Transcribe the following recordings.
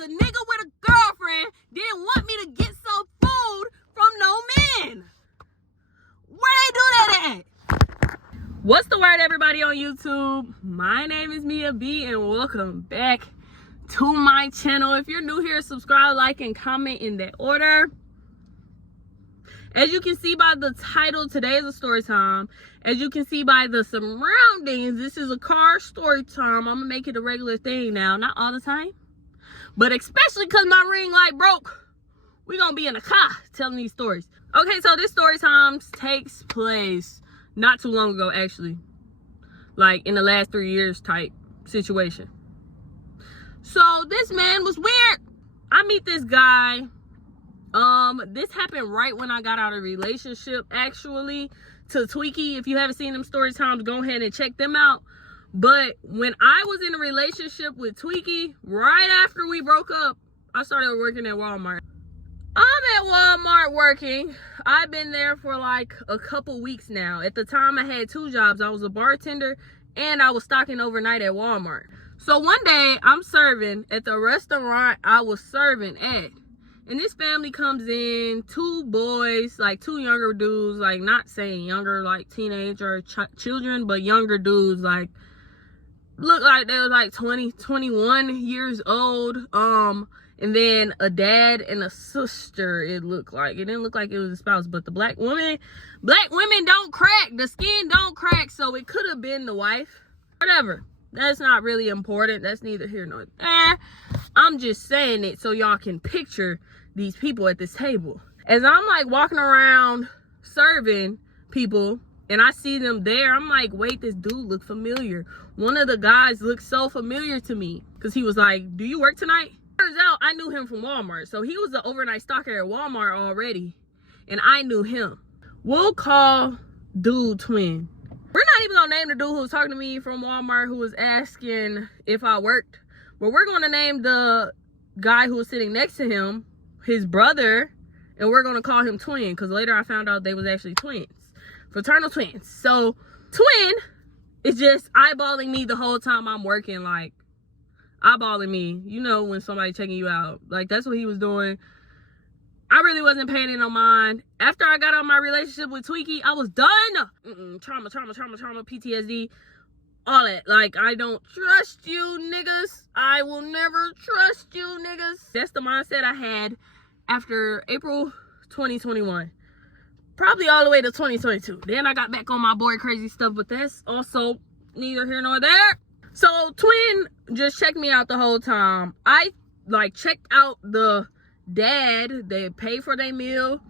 a nigga with a girlfriend didn't want me to get some food from no men. Where they do that at? What's the word, everybody on YouTube? My name is Mia B, and welcome back to my channel. If you're new here, subscribe, like, and comment in that order. As you can see by the title, today is a story time. As you can see by the surroundings, this is a car story time. I'm gonna make it a regular thing now, not all the time, but especially because my ring light broke, we gonna be in a car telling these stories. Okay, so this story time takes place not too long ago, actually, like in the last 3 years type situation. So this man was weird. I meet this guy. This happened right when I got out of a relationship, actually, to Tweaky. If you haven't seen them story times, go ahead and check them out. But when I was in a relationship with Tweaky, right after we broke up, I started working at Walmart. I'm at Walmart working. I've been there for like a couple weeks now. At the time, I had 2 jobs. I was a bartender and I was stocking overnight at Walmart. So one day, I'm serving at the restaurant I was serving at. And this family comes in, 2 boys, like 2 younger dudes, like not saying younger, like teenager children, but younger dudes, like look like they was like 20, 21 years old. And then a dad and a sister, it looked like. It didn't look like it was a spouse, but the black women don't crack. The skin don't crack, so it could have been the wife. Whatever. That's not really important. That's neither here nor there. I'm just saying it so y'all can picture these people at this table. As I'm like walking around serving people and I see them there, I'm like, wait, this dude look familiar. One of the guys looked so familiar to me because he was like, do you work tonight? Turns out I knew him from Walmart. So he was an overnight stalker at Walmart already, and I knew him. We'll call dude twin. We're not even gonna name the dude who was talking to me from Walmart who was asking if I worked, but we're gonna name the guy who was sitting next to him his brother, and we're gonna call him twin because later I found out they was actually twins, fraternal twins. So twin is just eyeballing me the whole time I'm working, like eyeballing me. You know when somebody checking you out, like that's what he was doing. I really wasn't paying it no mind. After I got out of my relationship with Tweaky, I was done. Trauma, PTSD, all that. Like, I don't trust you niggas. I will never trust you niggas. That's the mindset I had after April 2021. Probably all the way to 2022. Then I got back on my boy crazy stuff, but that's also neither here nor there. So twin just checked me out the whole time. I like checked out the dad. They paid for their meal.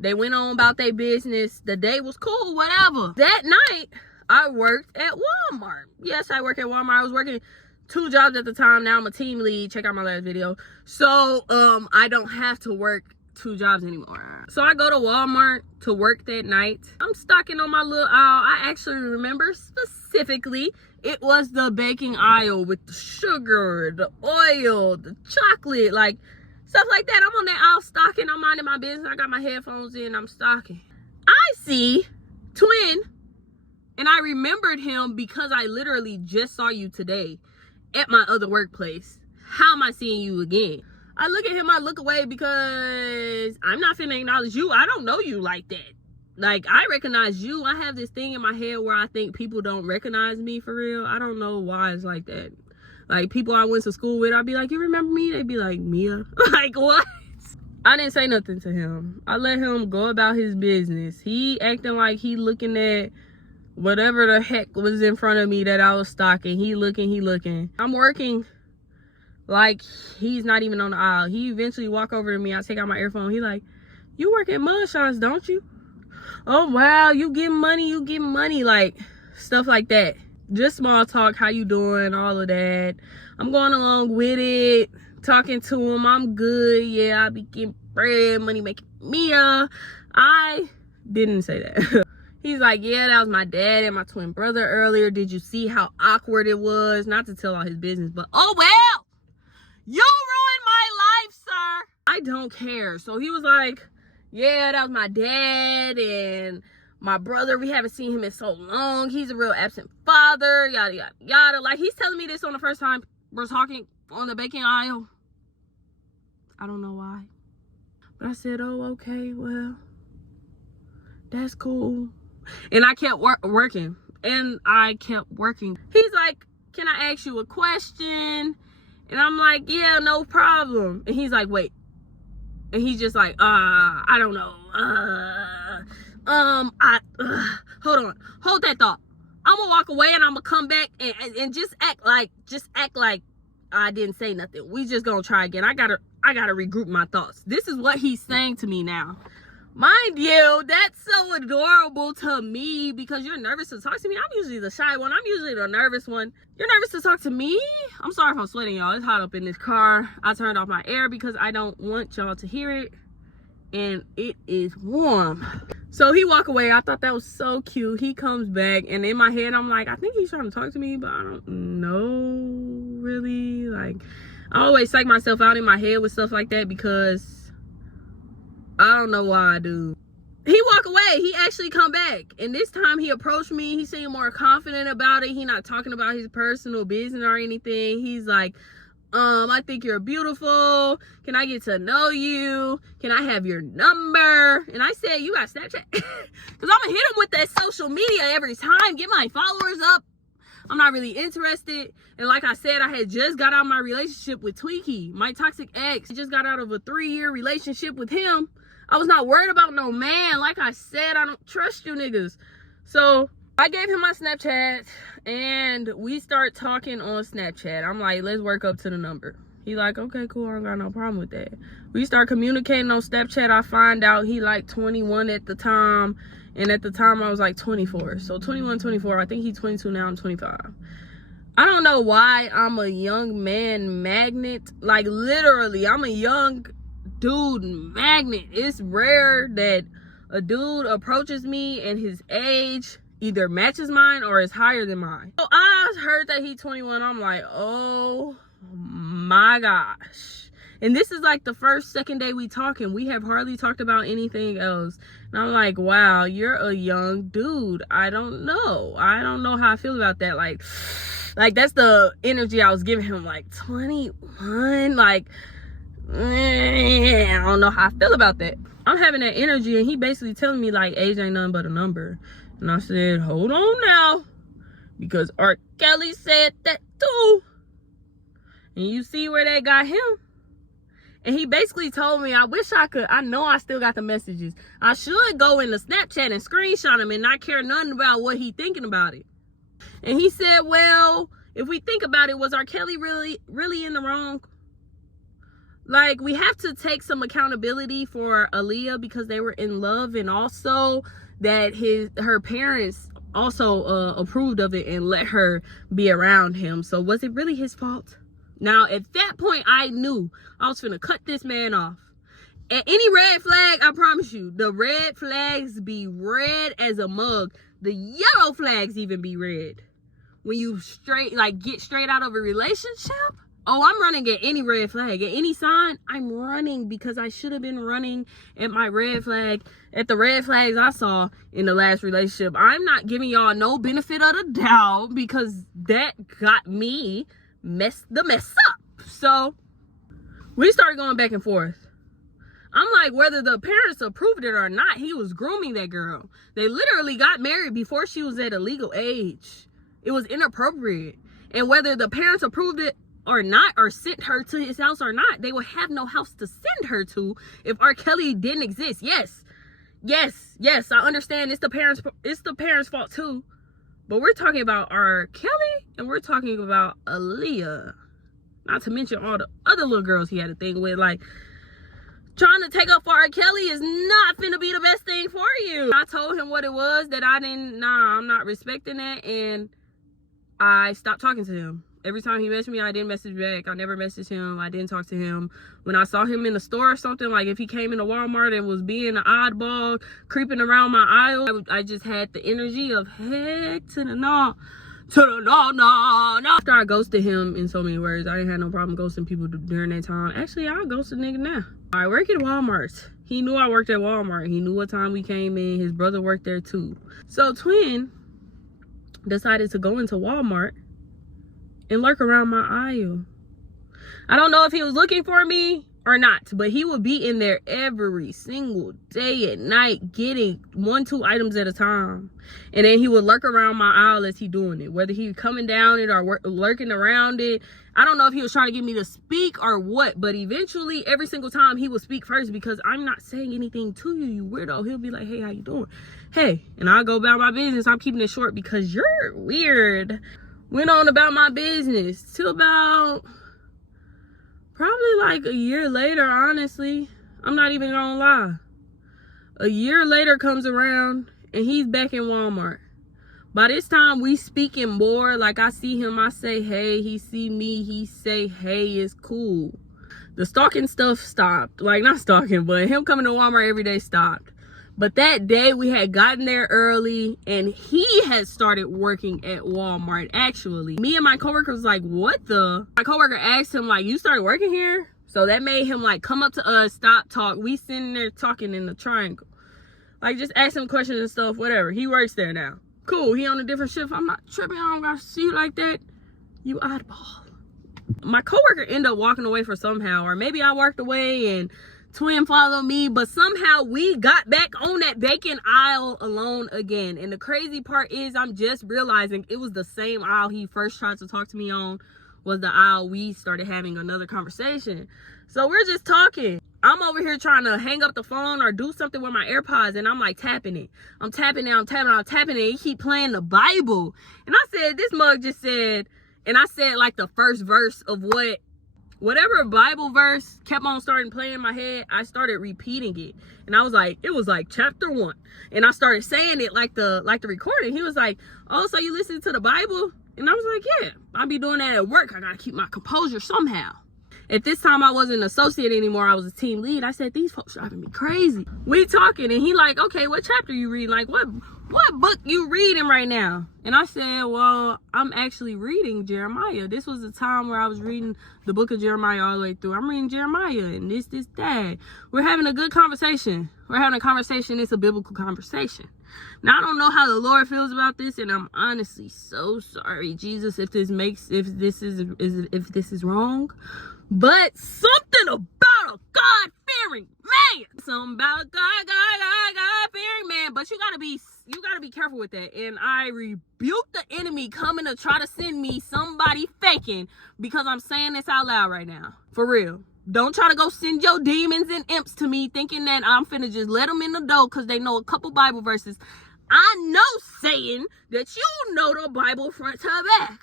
They went on about their business. The day was cool, whatever. That night, I worked at Walmart. Yes, I work at Walmart. I was working 2 jobs at the time. Now I'm a team lead. Check out my last video. So, I don't have to work 2 jobs anymore. So I go to Walmart to work that night. I'm stocking on my little aisle. I actually remember specifically, it was the baking aisle with the sugar, the oil, the chocolate, like stuff like that. I'm on that aisle stocking. I'm minding my business. I got my headphones in. I'm stocking. I see twin. And I remembered him because I literally just saw you today at my other workplace. How am I seeing you again? I look at him, I look away because I'm not finna acknowledge you. I don't know you like that. Like, I recognize you. I have this thing in my head where I think people don't recognize me for real. I don't know why it's like that. Like, people I went to school with, I'd be like, you remember me? They'd be like, Mia? Like, what? I didn't say nothing to him. I let him go about his business. He acting like he looking at whatever the heck was in front of me that I was stocking. He looking. I'm working like he's not even on the aisle. He eventually walk over to me. I take out my earphone. He like, you work at Mugshots, don't you? Oh, wow, you get money, like stuff like that. Just small talk, how you doing, all of that. I'm going along with it, talking to him. I'm good. Yeah, I be getting bread, money making Mia. I didn't say that. He's like, yeah, that was my dad and my twin brother earlier. Did you see how awkward it was? Not to tell all his business, but oh well, you ruined my life, sir. I don't care. So he was like, yeah, that was my dad and my brother. We haven't seen him in so long. He's a real absent father, yada, yada, yada. Like, he's telling me this on the first time we're talking on the baking aisle. I don't know why. But I said, oh, okay, well, that's cool. And I kept working. And I kept working. He's like, can I ask you a question? And I'm like, yeah, no problem. And he's like, wait. And he's just like, I don't know. Hold on. Hold that thought. I'm gonna walk away and I'm gonna come back and just act like I didn't say nothing. We just gonna try again. I gotta regroup my thoughts. This is what he's saying to me now. Mind you, that's so adorable to me because you're nervous to talk to me. I'm usually the shy one. I'm usually the nervous one. You're nervous to talk to me? I'm sorry if I'm sweating, y'all. It's hot up in this car. I turned off my air because I don't want y'all to hear it. And it is warm. So he walked away. I thought that was so cute. He comes back and in my head, I'm like, I think he's trying to talk to me, but I don't know really. Like, I always psych myself out in my head with stuff like that because I don't know why I do. He walked away. He actually come back. And this time he approached me. He seemed more confident about it. He not talking about his personal business or anything. He's like, I think you're beautiful. Can I get to know you? Can I have your number? And I said, you got Snapchat? Because I'm going to hit him with that social media every time. Get my followers up. I'm not really interested. And like I said, I had just got out of my relationship with Tweaky, my toxic ex. I just got out of a 3-year relationship with him. I was not worried about no man. Like I said, I don't trust you niggas. So I gave him my Snapchat and we start talking on Snapchat. I'm like, let's work up to the number. He like, okay, cool. I don't got no problem with that. We start communicating on Snapchat. I find out he like 21 at the time. And at the time I was like 24. So 21, 24. I think he's 22 now. I'm 25. I don't know why I'm a young man magnet. Like literally, I'm a young dude magnet. It's rare that a dude approaches me and his age either matches mine or is higher than mine. So I heard that he's 21. I'm like, oh my gosh. And this is like the second day we talking. We have hardly talked about anything else. And I'm like, wow, you're a young dude. I don't know how I feel about that. Like that's the energy I was giving him. Like 21, like I don't know how I feel about that. I'm having that energy and he basically telling me like age ain't nothing but a number. And I said, hold on now, because R. Kelly said that too. And you see where that got him. And he basically told me, I wish I could. I know I still got the messages. I should go in the Snapchat and screenshot him and not care nothing about what he thinking about it. And he said, well, if we think about it, was R. Kelly really in the wrong? Like, we have to take some accountability for Aaliyah because they were in love, and also that her parents also approved of it and let her be around him. So was it really his fault? Now, at that point, I knew I was finna cut this man off. At any red flag, I promise you, the red flags be red as a mug. The yellow flags even be red. When you get straight out of a relationship, oh, I'm running at any red flag. At any sign, I'm running because I should have been running at my red flag, at the red flags I saw in the last relationship. I'm not giving y'all no benefit of the doubt because that got me mess up. So we started going back and forth. I'm like, whether the parents approved it or not, he was grooming that girl. They literally got married before she was at a legal age. It was inappropriate. And whether the parents approved it or not, or sent her to his house or not, they would have no house to send her to if R. Kelly didn't exist. Yes, I understand it's the parents' fault too. But we're talking about R. Kelly and we're talking about Aaliyah. Not to mention all the other little girls he had a thing with. Like, trying to take up for R. Kelly is not finna be the best thing for you. I told him what it was, that I'm not respecting that, and I stopped talking to him. Every time he messaged me, I didn't message back. I never messaged him. I didn't talk to him. When I saw him in the store or something, like if he came into Walmart and was being an oddball, creeping around my aisle, I just had the energy of heck to the no. After I ghosted him in so many words, I didn't have no problem ghosting people during that time. Actually, I'll ghost a nigga now. I work at Walmart. He knew I worked at Walmart. He knew what time we came in. His brother worked there too. So Twin decided to go into Walmart and lurk around my aisle. I don't know if he was looking for me or not, but he would be in there every single day at night getting 1-2 items at a time. And then he would lurk around my aisle as he doing it, whether he coming down it or lurking around it. I don't know if he was trying to get me to speak or what, but eventually every single time he would speak first, because I'm not saying anything to you, you weirdo. He'll be like, hey, how you doing? Hey, and I'll go about my business. I'm keeping it short because you're weird. Went on about my business till about probably like a year later, honestly. I'm not even gonna lie. A year later comes around and he's back in Walmart. By this time, we speaking more. Like, I see him, I say, hey. He see me, he say, hey, it's cool. The stalking stuff stopped. Like, not stalking, but him coming to Walmart every day stopped. But that day, we had gotten there early, and he had started working at Walmart, actually. Me and my coworker was like, what the? My coworker asked him, like, you started working here? So that made him, like, come up to us, stop, talk. We sitting there talking in the triangle. Like, just ask him questions and stuff, whatever. He works there now. Cool, he on a different shift. I'm not tripping. I don't gotta see you like that. You oddball. My coworker ended up walking away for somehow, or maybe I walked away and twin followed me, but somehow we got back on that bacon aisle alone again. And the crazy part is, I'm just realizing it was the same aisle he first tried to talk to me on, was the aisle we started having another conversation. So we're just talking. I'm over here trying to hang up the phone or do something with my AirPods, and I'm like tapping it. I'm tapping it, I'm tapping it. He keep playing the Bible. And I said, this mug just said, and I said like the first verse of whatever Bible verse kept on starting playing in my head. I started repeating it. And I was like, it was like chapter 1. And I started saying it like the recording. He was like, oh, so you listen to the Bible? And I was like, yeah, I'll be doing that at work. I gotta keep my composure somehow. At this time, I wasn't an associate anymore. I was a team lead. I said, these folks driving me crazy. We talking, and he like, okay, what chapter you reading? Like, what book you reading right now? And I said, well, I'm actually reading Jeremiah. This was the time where I was reading the book of Jeremiah all the way through. I'm reading Jeremiah and this, that. We're having a good conversation. We're having a conversation. It's a biblical conversation. Now, I don't know how the Lord feels about this, and I'm honestly so sorry, Jesus, if this is wrong. But something about a God-fearing man. Something about a God-fearing man. But you gotta be careful with that. And I rebuke the enemy coming to try to send me somebody faking, because I'm saying this out loud right now. For real. Don't try to go send your demons and imps to me thinking that I'm finna just let them in the door because they know a couple Bible verses. I know saying that you know the Bible front to back.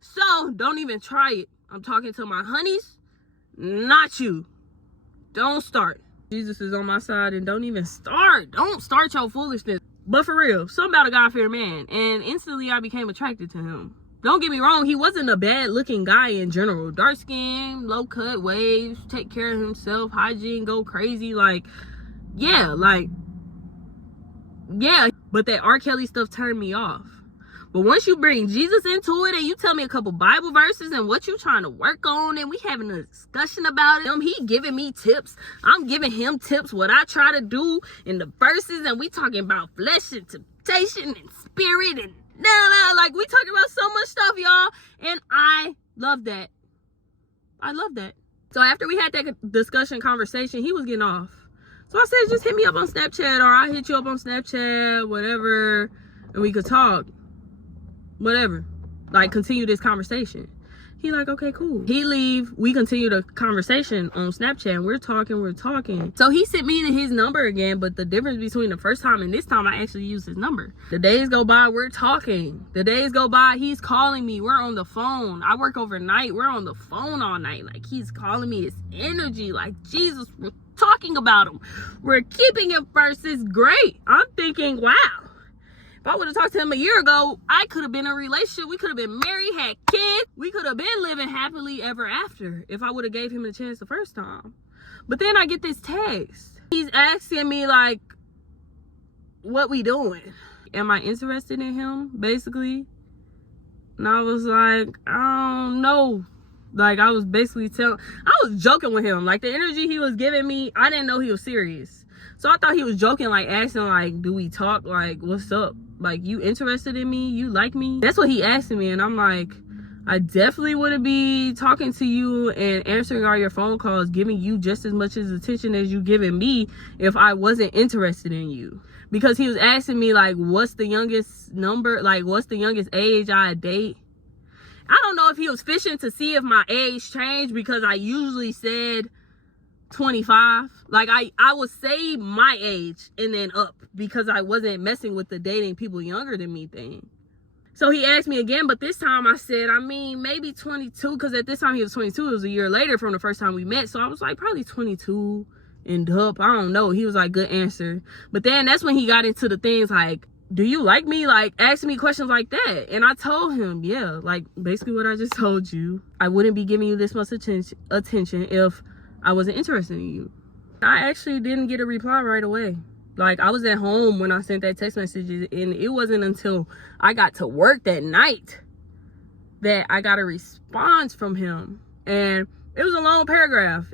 So don't even try it. I'm talking to my honeys, not you. Don't start. Jesus is on my side, and don't even start. Don't start your foolishness. But for real, something about a God-fearing man. And instantly I became attracted to him. Don't get me wrong, he wasn't a bad looking guy in general. Dark skin, low cut, waves, take care of himself, hygiene, go crazy. Yeah. But that R. Kelly stuff turned me off. But once you bring Jesus into it and you tell me a couple Bible verses and what you trying to work on, and we having a discussion about it, he giving me tips, I'm giving him tips, what I try to do in the verses, and we talking about flesh and temptation and spirit and like we talking about so much stuff, y'all, and I love that. So after we had that discussion conversation, he was getting off. So I said, just hit me up on Snapchat, or I'll hit you up on Snapchat, whatever, and we could talk. Whatever, like continue this conversation. He like, okay, cool. He leave, we continue the conversation on Snapchat, and we're talking. So he sent me his number again, but the difference between the first time and this time, I actually used his number. The days go by, we're talking. The days go by, he's calling me, we're on the phone. I work overnight, we're on the phone all night. Like, he's calling me, his energy, like, Jesus, we're talking about him. We're keeping it first, it's great. I'm thinking, wow. If I would have talked to him a year ago, I could have been in a relationship. We could have been married, had kids. We could have been living happily ever after if I would have gave him a chance the first time. But then I get this text. He's asking me, like, what we doing? Am I interested in him, basically? And I was like, I don't know. Like, I was basically I was joking with him. Like, the energy he was giving me, I didn't know he was serious. So I thought he was joking, like, asking, like, do we talk? Like, what's up? Like, you interested in me? You like me? That's what he asked me. And I'm like, I definitely wouldn't be talking to you and answering all your phone calls, giving you just as much as attention as you giving me if I wasn't interested in you. Because he was asking me, like, what's the youngest number, like, what's the youngest age I date? I don't know if he was fishing to see if my age changed, because I usually said 25. Like, I would say my age and then up, because I wasn't messing with the dating people younger than me thing. So he asked me again, but this time I said, I mean, maybe 22, because at this time he was 22. It was a year later from the first time we met. So I was like, probably 22 and up. I don't know. He was like, good answer. But then that's when he got into the things like, do you like me? Like, asking me questions like that. And I told him, yeah, like basically what I just told you. I wouldn't be giving you this much attention if I wasn't interested in you. I actually didn't get a reply right away. Like, I was at home when I sent that text message, and it wasn't until I got to work that night that I got a response from him. And it was a long paragraph.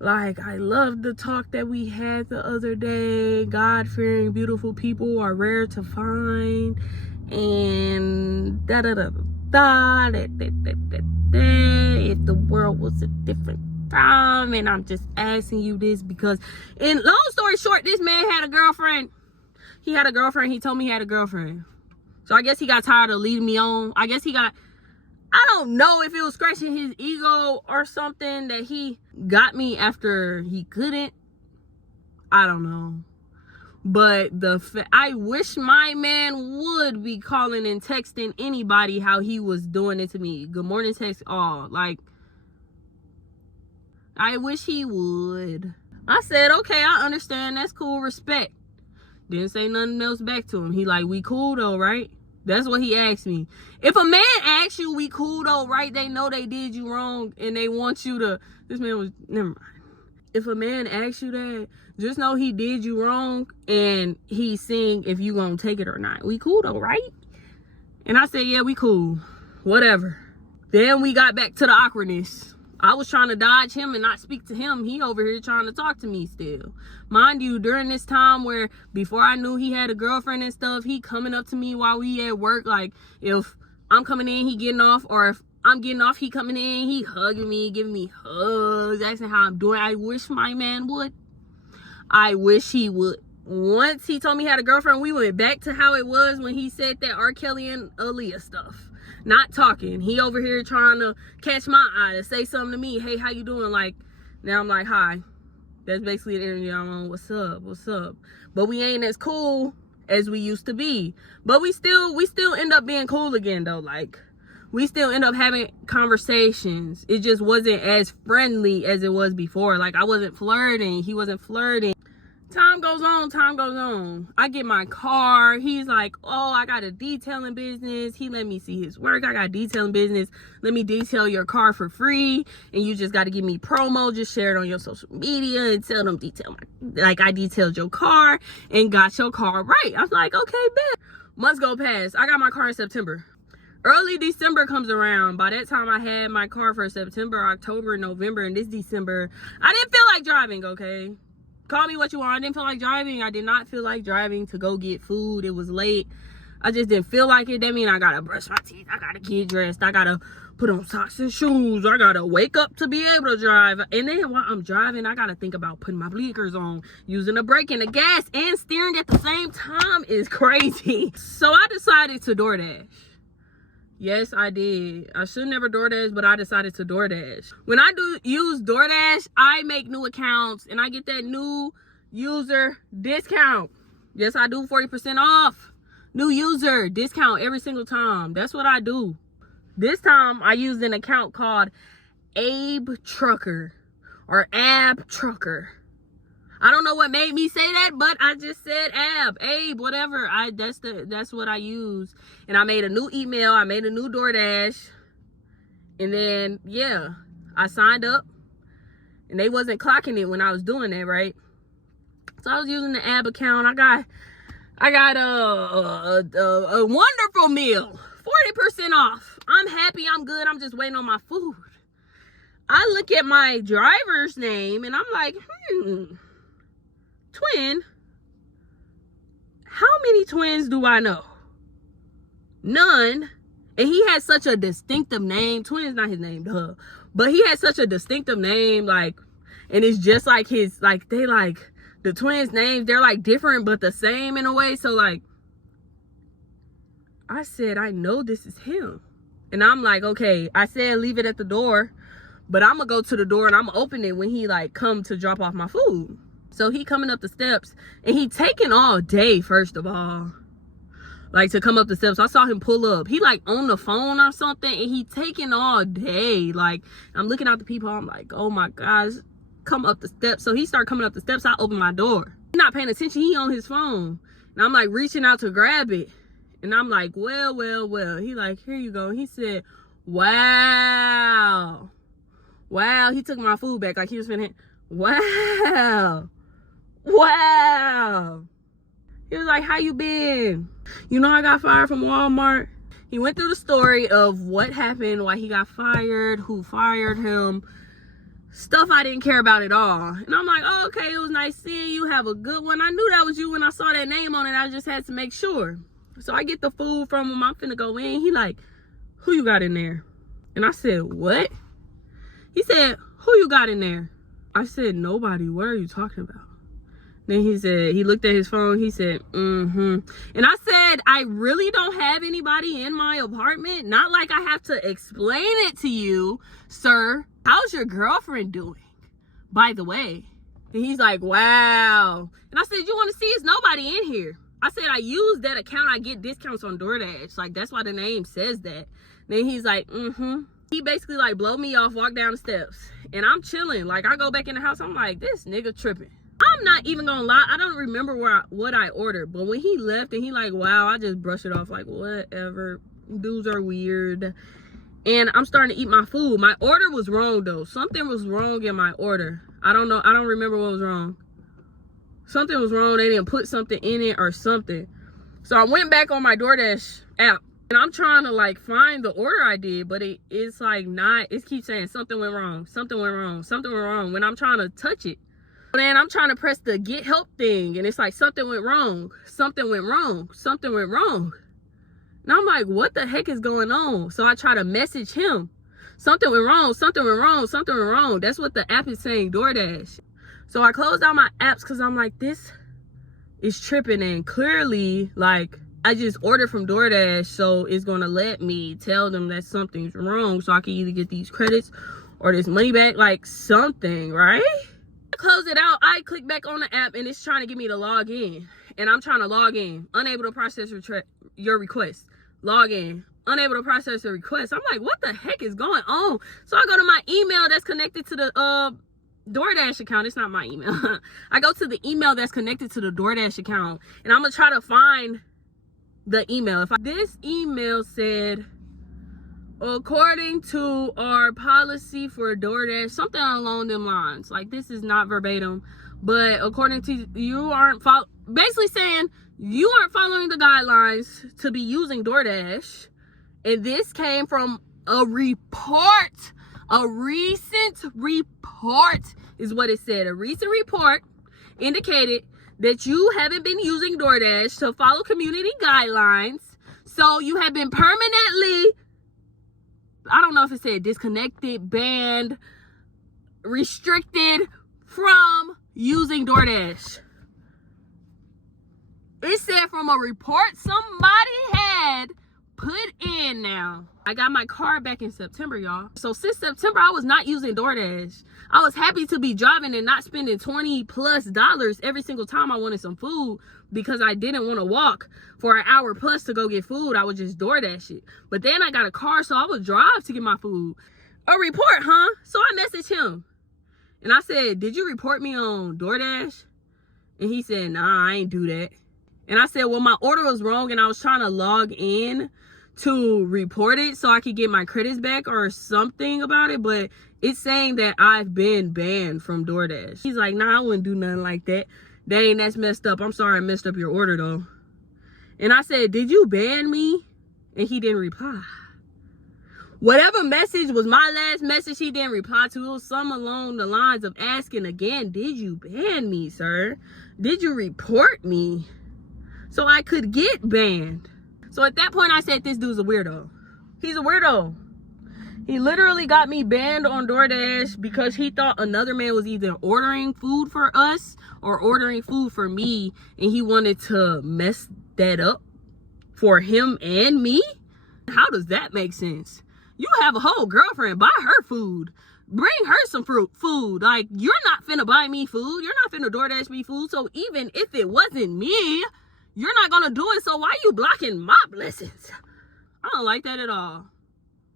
Like, I love the talk that we had the other day. God-fearing, beautiful people are rare to find. And if the world was a different time. And I'm just asking you this because, in long story short, this man had a girlfriend. He told me he had a girlfriend. So I guess he got tired of leading me on. I don't know if it was scratching his ego or something that he got me after he couldn't. I don't know. But I wish my man would be calling and texting anybody how he was doing it to me. Good morning text all. Like, I wish he would. I said, okay, I understand. That's cool. Respect. Didn't say nothing else back to him. He like, we cool though, right? That's what he asked me. If a man asks you, we cool though, right? They know they did you wrong and they want you to, never mind. If a man asks you that, just know he did you wrong and he's seeing if you gonna take it or not. We cool though, right? And I said, yeah, we cool. Whatever. Then we got back to the awkwardness. I was trying to dodge him and not speak to him. He over here trying to talk to me still. Mind you, during this time where before I knew he had a girlfriend and stuff, he coming up to me while we at work. Like, if I'm coming in, he getting off, or if I'm getting off, he coming in, he hugging me, giving me hugs, asking how I'm doing. I wish my man would. I wish he would. Once he told me he had a girlfriend, we went back to how it was when he said that R. Kelly and Aaliyah stuff. Not talking. He over here trying to catch my eye to say something to me. Hey, how you doing? Like, now I'm like, hi. That's basically the energy I'm on. What's up? But we ain't as cool as we used to be. But we still end up being cool again though. Like, we still end up having conversations. It just wasn't as friendly as it was before. Like, I wasn't flirting. He wasn't flirting. Time goes on. I get my car. He's like, oh, I got a detailing business. He let me see his work. I got a detailing business. Let me detail your car for free. And you just got to give me promo. Just share it on your social media and tell them I detailed your car and got your car right. I was like, okay, bet. Months go past. I got my car in September. Early December comes around. By that time, I had my car for September, October, November, and this December. I didn't feel like driving, okay? Call me what you want. I didn't feel like driving. I did not feel like driving to go get food. It was late. I just didn't feel like it. That means I gotta brush my teeth. I gotta get dressed. I gotta put on socks and shoes. I gotta wake up to be able to drive. And then while I'm driving, I gotta think about putting my blinkers on, using the brake and the gas and steering at the same time is crazy. So I decided to DoorDash. Yes, I did. I should never DoorDash, but I decided to DoorDash. When I use DoorDash, I make new accounts and I get that new user discount. Yes, I do 40% off. New user discount every single time. That's what I do. This time I used an account called Abe Trucker or Ab Trucker. I don't know what made me say that, but I just said Abe, whatever. That's what I use. And I made a new email. I made a new DoorDash. And then, yeah, I signed up. And they wasn't clocking it when I was doing that, right? So I was using the Ab account. I got a wonderful meal. 40% off. I'm happy. I'm good. I'm just waiting on my food. I look at my driver's name and I'm like, twin? How many twins do I know? None. And he had such a distinctive name. Twin is not his name, duh. But he had such a distinctive name, like, and it's just like his, like, they like, the twins' names, they're like different, but the same in a way. So like, I said, I know this is him. And I'm like, okay, I said, leave it at the door, but I'm gonna go to the door and I'm gonna open it when he like come to drop off my food. So he coming up the steps and he taking all day, first of all, like to come up the steps. I saw him pull up. He like on the phone or something and he taking all day. Like I'm looking at the people. I'm like, oh my gosh, come up the steps. So he started coming up the steps. I open my door. He's not paying attention. He on his phone. And I'm like reaching out to grab it. And I'm like, well. He like, here you go. He said, wow. He took my food back. Like he was finna, wow. He was like, how you been? You know I got fired from Walmart. He went through the story of what happened, why he got fired, who fired him, stuff I didn't care about at all. And I'm like, oh, okay, it was nice seeing you. Have a good one. I knew that was you when I saw that name on it. I just had to make sure. So I get the food from him. I'm finna go in. He like, who you got in there? And I said, what? He said, who you got in there? I said, nobody. What are you talking about? Then he said, he looked at his phone. He said, And I said, I really don't have anybody in my apartment. Not like I have to explain it to you, sir. How's your girlfriend doing, by the way? And he's like, wow. And I said, you want to see? It's nobody in here. I said, I use that account. I get discounts on DoorDash. Like, that's why the name says that. Then he's like, He basically like blow me off, walk down the steps. And I'm chilling. Like, I go back in the house. I'm like, this nigga tripping. I'm not even gonna lie. I don't remember what I ordered. But when he left and he like, wow, I just brushed it off like, whatever. Dudes are weird. And I'm starting to eat my food. My order was wrong, though. Something was wrong in my order. I don't know. I don't remember what was wrong. Something was wrong. They didn't put something in it or something. So I went back on my DoorDash app. And I'm trying to like find the order I did. But it's like not. It keeps saying something went wrong. Something went wrong. Something went wrong. When I'm trying to touch it. Then I'm trying to press the get help thing. And it's like something went wrong. Something went wrong. Something went wrong. And I'm like, what the heck is going on? So I try to message him. Something went wrong. Something went wrong. Something went wrong. That's what the app is saying, DoorDash. So I closed out my apps because I'm like, this is tripping. And clearly, like, I just ordered from DoorDash. So it's going to let me tell them that something's wrong. So I can either get these credits or this money back. Like something, right? I close it out. I click back on the app and it's trying to get me to log in. And I'm trying to log in. Unable to process your request. Log in. Unable to process the request. I'm like, what the heck is going on? So I go to my email that's connected to the DoorDash account. It's not my email. I go to the email that's connected to the DoorDash account. And I'm going to try to find the email. This email said, according to our policy for DoorDash, something along them lines. Like, this is not verbatim. But according to you aren't basically saying you aren't following the guidelines to be using DoorDash. And this came from a report. A recent report is what it said. A recent report indicated that you haven't been using DoorDash to follow community guidelines. So you have been permanently, I don't know if it said disconnected, banned, restricted from using DoorDash. It said from a report somebody had put in now. I got my car back in September, y'all. So since September, I was not using DoorDash. I was happy to be driving and not spending $20+ every single time I wanted some food because I didn't want to walk for an hour plus to go get food. I would just DoorDash it. But then I got a car, so I would drive to get my food. A report, huh? So I messaged him. And I said, did you report me on DoorDash? And he said, nah, I ain't do that. And I said, well, my order was wrong and I was trying to log in to report it so I could get my credits back or something about it. But it's saying that I've been banned from DoorDash. He's like, nah, I wouldn't do nothing like that. Dang, that's messed up. I'm sorry I messed up your order though. And I said, did you ban me? And he didn't reply. Whatever message was my last message he didn't reply to, it was some along the lines of asking again, did you ban me, sir? Did you report me? So I could get banned. So at that point, I said, this dude's a weirdo. He's a weirdo. He literally got me banned on DoorDash because he thought another man was either ordering food for us or ordering food for me, and he wanted to mess that up for him and me. How does that make sense? You have a whole girlfriend, buy her food. Bring her some food. Like, you're not finna buy me food. You're not finna DoorDash me food. So even if it wasn't me, you're not gonna do it. So why you blocking my blessings? I don't like that at all.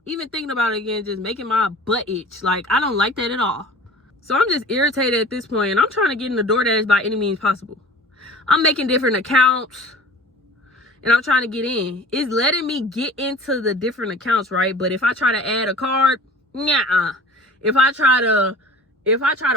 Even thinking about it again, just making my butt itch. Like, I don't like that at all. So I'm just irritated at this point, and I'm trying to get into DoorDash by any means possible. I'm making different accounts, and I'm trying to get in. It's letting me get into the different accounts, right? But if I try to add a card, nah. If I try to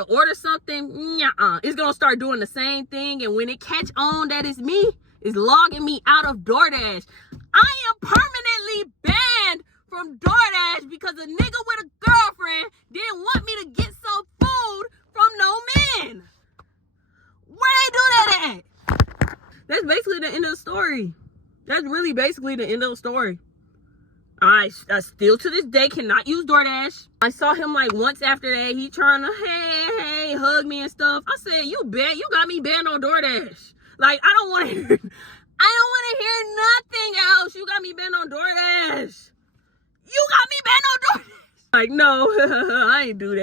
order something, nah. It's gonna start doing the same thing, and when it catch on that it's me, it's logging me out of DoorDash. I am permanently banned from DoorDash because a nigga with a girlfriend didn't want me to get some food from no man. Where they do that at? That's basically the end of the story. That's really basically the end of the story. I still to this day cannot use DoorDash. I saw him like once after that. He trying to hey hug me and stuff. I said, you got me banned on DoorDash. Like, I don't want to hear nothing else. You got me banned on DoorDash. You got me banned on DoorDash. Like, no, I ain't do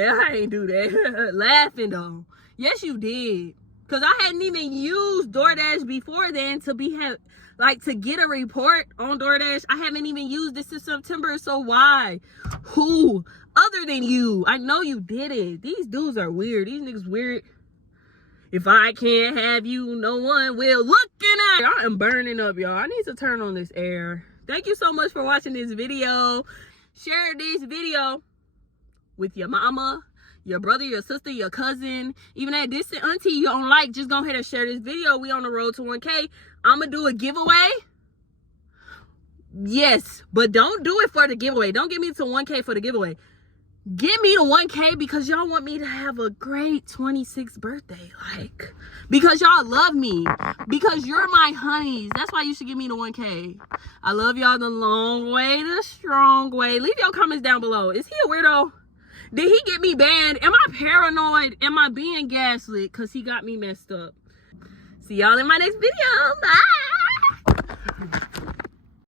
that. Laughing though. Yes, you did. Cause I hadn't even used DoorDash before then to get a report on DoorDash. I haven't even used this since September. So why? Who other than you? I know you did it. These dudes are weird. These niggas weird. If I can't have you, no one will. Looking at I am burning up, y'all. I need to turn on this air. Thank you so much for watching this video. Share this video with your mama, your brother, your sister, your cousin, even that distant auntie you don't like. Just go ahead and share this video. We on the road to 1K. I'm gonna do a giveaway. Yes, but don't do it for the giveaway. Don't get me to 1K for the giveaway. Get me to 1K because y'all want me to have a great 26th birthday. Like, because y'all love me. Because you're my honeys. That's why you should give me the 1K. I love y'all the long way, the strong way. Leave your comments down below. Is he a weirdo? Did he get me banned? Am I paranoid? Am I being gaslit? Because he got me messed up. See y'all in my next video. Bye.